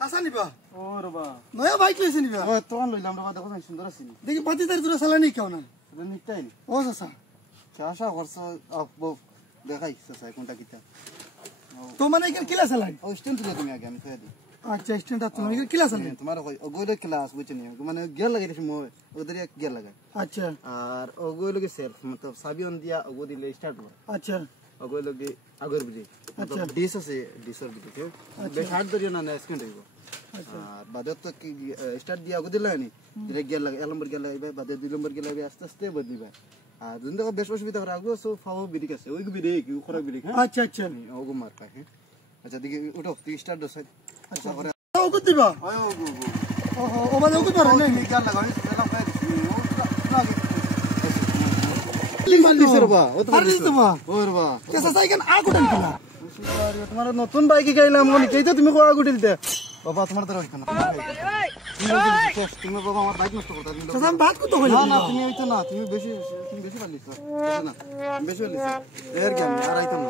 চাচা নিবা ও রবা নয়া বাইক লইছে নিবা ও তোন লইলাম রবা দেখো সুন্দর আছে দেখি বাতি তার তোরা চালানি কেউ না নিতাই ও চাচা চাষা করছ দেখাই চাচা কোনটা কিতা তো মানে এখানে কিলা চালাই ও স্ট্যান্ড তুলে তুমি আগে আমি কই দিই আচ্ছা স্ট্যান্ড আপ তুমি কিলা চালাই তোমার ওগুলো ক্লাস বুঝছনি মানে গিয়ার লাগাই দিছি মই ওদের এক গিয়ার লাগাই আচ্ছা আর ওগুলো কি সেলফ मतलब সাবি অন দিয়া ওগো দিলে স্টার্ট হয় আচ্ছা ওগুলো কি আগর বুঝি আচ্ছা ডিস আছে ডিসর বুঝি বে হার্ড ধরিও না স্ক্রিন হইব আচ্ছা আর বাদে তো কি স্টার্ট দিয়া ওগো দিলা নি ডিরেক্ট গিয়ার লাগাই এক নম্বর গিয়ার লাগাইবে বাদে দুই নম্বর গিয়ার লাগাইবে আস্তে আস্তে বদলিবা আর যদি দেখো বেশ অসুবিধা করে আগো সো ফাও বিরিক আছে ওই বিরিক কি খরাক বিরিক হ্যাঁ আচ্ছা আচ্ছা ওগো মার পায় হ্যাঁ আচ্ছা দেখি উঠো তুই স্টার্ট দছ আচ্ছা করে ও কত দিবা ওই ওগো ও মানে ও কত পারে না নি গিয়ার লাগাই সেলাম পাই লিঙ্গল দিছর বা ও তো আরে তো বা ওর বা কেসা সাইকেল আ কোটান কিলা তোমার নতুন বাইকে গাইলাম মনে কেই তো তুমি কোয়া গুডিল দে বাবা তোমার তো রাখনা তুমি বাবা আমার বাইক নষ্ট করতা চাচা আমি ভাত কত হইল না না তুমি আইতো না তুমি বেশি পারলিছ না বেশি পারলিছ এর কি আমি আর আইতো না